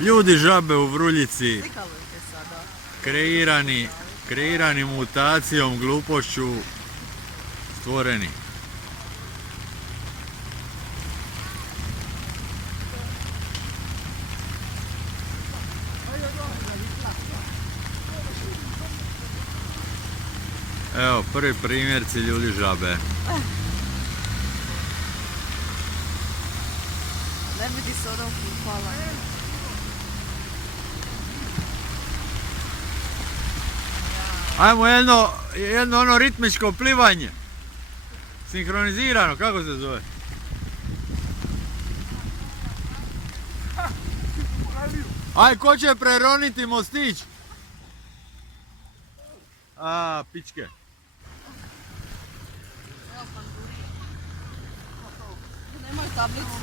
Ljudi žabe u Vruljici, Slikalujte sada. kreirani mutacijom, glupošću, stvoreni. Evo, prvi primjerci ljudi žabe. Ne bi ti se ono kupala. Ajmo jedno ono ritmičko plivanje. Sinkronizirano, kako se zove? Aj, ko će preroniti mostić? A, pičke. Evo panduri. Nemoj tablicu.